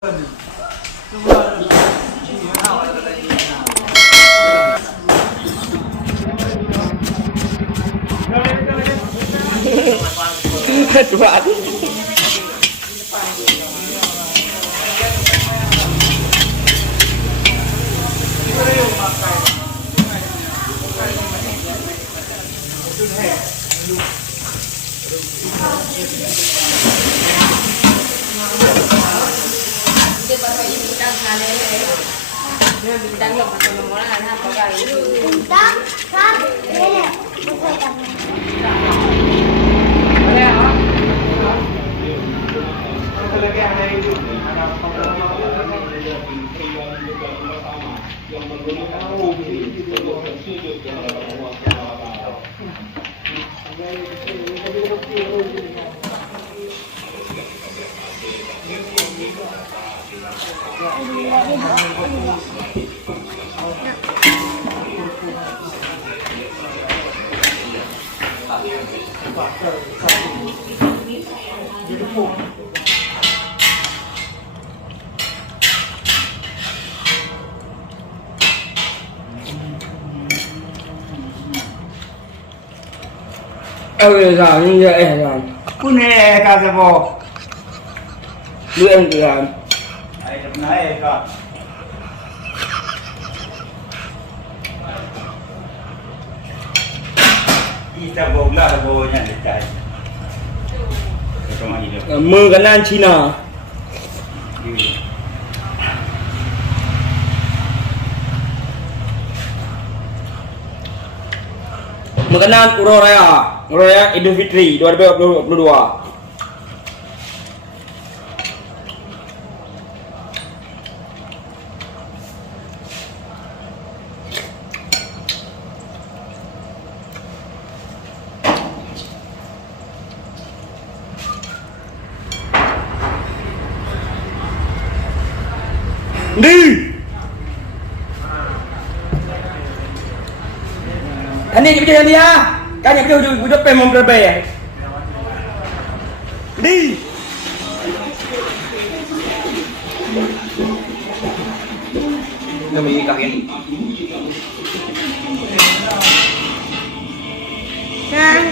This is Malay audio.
Dua hati. Bintang lo masuk nomor lah, apa kali? Bintang, kan? Ini, bukan. Sao như vậy rồi? Kuliner kata bo. Đưa em từ làm. Ai đập nai ka. Kita bola bonya dekat. Macam ni dia. Mưa kanan Cina. Makanan Uraya Idul Fitri 2022. Đi. Anh đi cepat dia. Kan yang kita hidup memang berbeza. Đi. Kami kakek. Kan?